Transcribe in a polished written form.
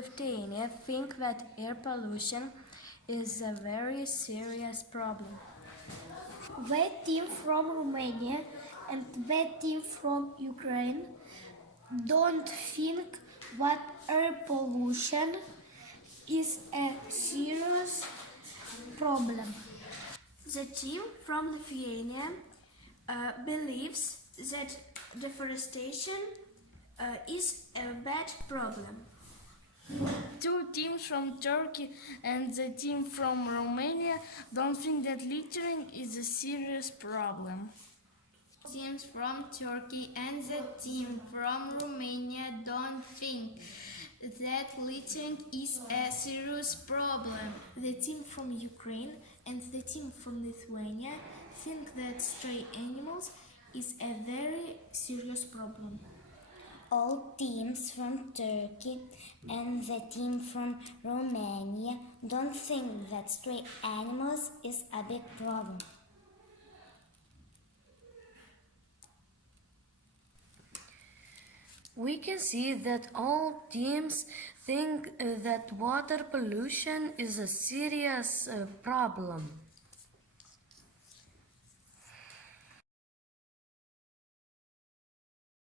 Lithuania think that air pollution is a very serious problem. The team from Romania and the team from Ukraine don't think that air pollution is a serious problem. The team from Lithuania believes that deforestation is a bad problem. Two teams from Turkey and the team from Romania don't think that littering is a serious problem. Teams from Turkey and the team from Romania don't think that littering is a serious problem. The team from Ukraine and the team from Lithuania think that stray animals is a very serious problem. All teams from Turkey and the team from Romania don't think that stray animals is a big problem. We can see that all teams think that water pollution is a serious problem.